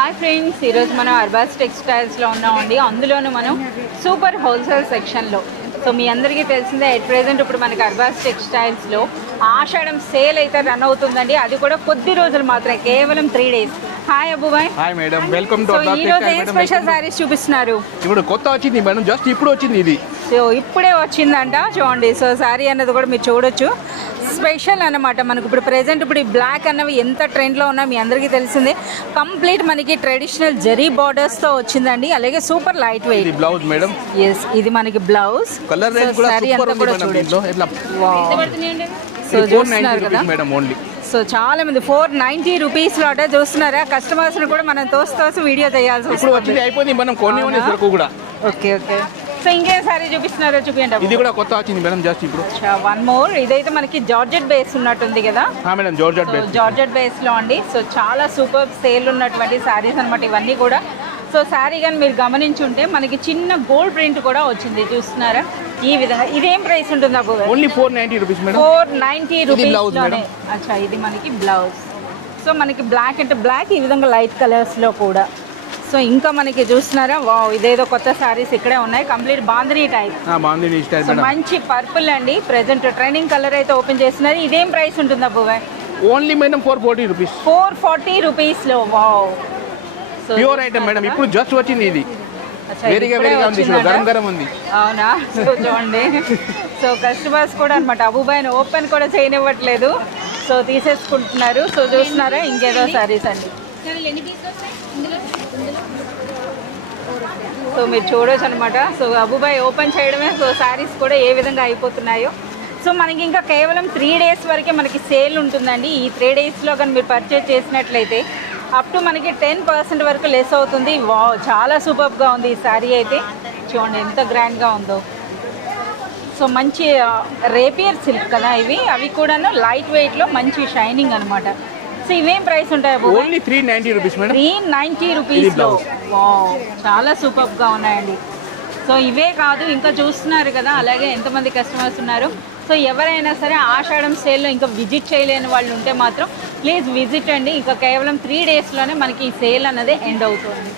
Hi friends, ఈరోజు మనం అర్బాస్ టెక్స్టైల్స్లో ఉన్నామండి. అందులోనూ మనం సూపర్ హోల్సేల్ సెక్షన్లో. సో మీ అందరికీ తెలిసిందే, ఎట్ ప్రెజెంట్ ఇప్పుడు మనకి అర్బాస్ టెక్స్టైల్స్లో ఆషాఢం సేల్ అయితే రన్ అవుతుందండి. అది కూడా కొద్ది రోజులు మాత్రమే, కేవలం 3 days. Hi Abbubhai. Hi madam, welcome to ఈ రోజు ఏం స్పెషల్ సారీస్ చూపిస్తున్నారు? ఇప్పుడు కొత్త వచ్చింది మేడం, జస్ట్ ఇప్పుడు వచ్చింది ఇది. సో ఇప్పుడే వచ్చిందంట, చూడండి. సో సారీ అన్నది కూడా మీరు చూడొచ్చు, స్పెషల్ అన్నమాట. మనకు ఇప్పుడు ప్రెజెంట్ ఇప్పుడు ఈ బ్లాక్ అన్నవి ఎంత ట్రెండ్లో ఉన్నా మీ అందరికీ తెలిసిందే. కంప్లీట్ మనకి ట్రెడిషనల్ జరీ బార్డర్స్తో వచ్చిందండి. అలాగే super light weight blouse madam. Yes, ఇది మనకి బ్లౌజ్. కలర్ రేంజ్ కూడా సూపర్ ఉంది మేడం దీంట్లో. ఇట్లా సో చూస్తున్నారు కదా మేడం, ఓన్లీ. సో చాలా మంది 490 రూపీస్లో అట చూస్తున్నారా. కస్టమర్స్ని కూడా మనం తోసి వీడియో చేయాల్సి ఇప్పుడు వచ్చింది, అయిపోయింది మనం కొన్ని వరకు కూడా. Okay okay. సో ఇంకేం సారీ చూపిస్తున్నారో చూపించండి. ఇది కూడా కొత్త వచ్చింది మేడం, జస్ట్ ఇప్పుడు. One more. ఇదైతే మనకి జార్జెట్ బేస్ ఉన్నట్టుంది కదా మేడం, జార్జెట్ బేస్. జార్జెట్ బేస్లో అండి. సో చాలా సూపర్ సేల్ ఉన్నటువంటి సారీస్ అనమాట ఇవన్నీ కూడా. సో శారీ కానీ మీరు గమనించుంటే మనకి చిన్న గోల్డ్ ప్రింట్ కూడా వచ్చింది, చూస్తున్నారా ఈ విధంగా. ఇదేం ప్రైస్ ఉంటుంది అబ్బు? Only 490 rupees madam. 490 రూపీస్లోనే. అచ్చా, ఇది మనకి బ్లౌజ్. సో మనకి బ్లాక్ అంటే బ్లాక్, ఈ విధంగా లైట్ కలర్స్లో కూడా. సో ఇంకా మనకి చూస్తున్నారా, వావ్, ఇదేదో కొత్త సారీస్ ఇక్కడే ఉన్నాయి. Complete bandhani type. సో మంచి పర్పుల్ అండి, ప్రెజెంట్ ట్రెండింగ్ కలర్ అయితే ఓపెన్ చేస్తున్నారు. ఇదేం ప్రైస్ ఉంటుంది అబ్బుబాయ్? Only madam 440 rupees. 440 రూపీస్లో. వావ్, ప్యూర్ ఐటమ్ మేడం, ఇప్పుడు జస్ట్ వచ్చింది ఇది. వేరేగా ఉంది, గరం గరం ఉంది. అవునా? సో చూడండి, సో కస్టమర్స్ కూడా అనమాట అబ్బుబాయ్ని ఓపెన్ కూడా చేయనివ్వట్లేదు. సో తీసేసుకుంటున్నారు. సో చూస్తున్నారా, ఇంకేదో సారీస్ అండి. సో మీరు చూడొచ్చు అనమాట. సో అబ్బుబాయ్ ఓపెన్ చేయడమే. సో శారీస్ కూడా ఏ విధంగా అయిపోతున్నాయో. సో మనకి ఇంకా కేవలం 3 days వరకే మనకి సేల్ ఉంటుందండి. ఈ 3 daysలో కానీ మీరు పర్చేజ్ చేసినట్లయితే అప్ టు మనకి 10% వరకు లెస్ అవుతుంది. వావ్, చాలా సూపర్గా ఉంది ఈ శారీ అయితే. చూడండి ఎంత గ్రాండ్గా ఉందో. సో మంచి రేపియర్ సిల్క్ కదా ఇవి, అవి కూడాను లైట్ వెయిట్లో మంచి షైనింగ్ అనమాట. సో ఇవేం ప్రైస్ ఉంటాయి? Only 390 rupees madam. 390 రూపీస్లో. వావ్, చాలా సూపర్గా ఉన్నాయండి. సో ఇవే కాదు, ఇంకా చూస్తున్నారు కదా, అలాగే ఎంతమంది కస్టమర్స్ ఉన్నారు. సో ఎవరైనా సరే ఆషాఢం సేల్లో ఇంకా విజిట్ చేయలేని వాళ్ళు ఉంటే మాత్రం ప్లీజ్ విజిట్ అండి. ఇంకా కేవలం 3 daysలోనే మనకి ఈ సేల్ అన్నది ఎండ్ అవుతుంది.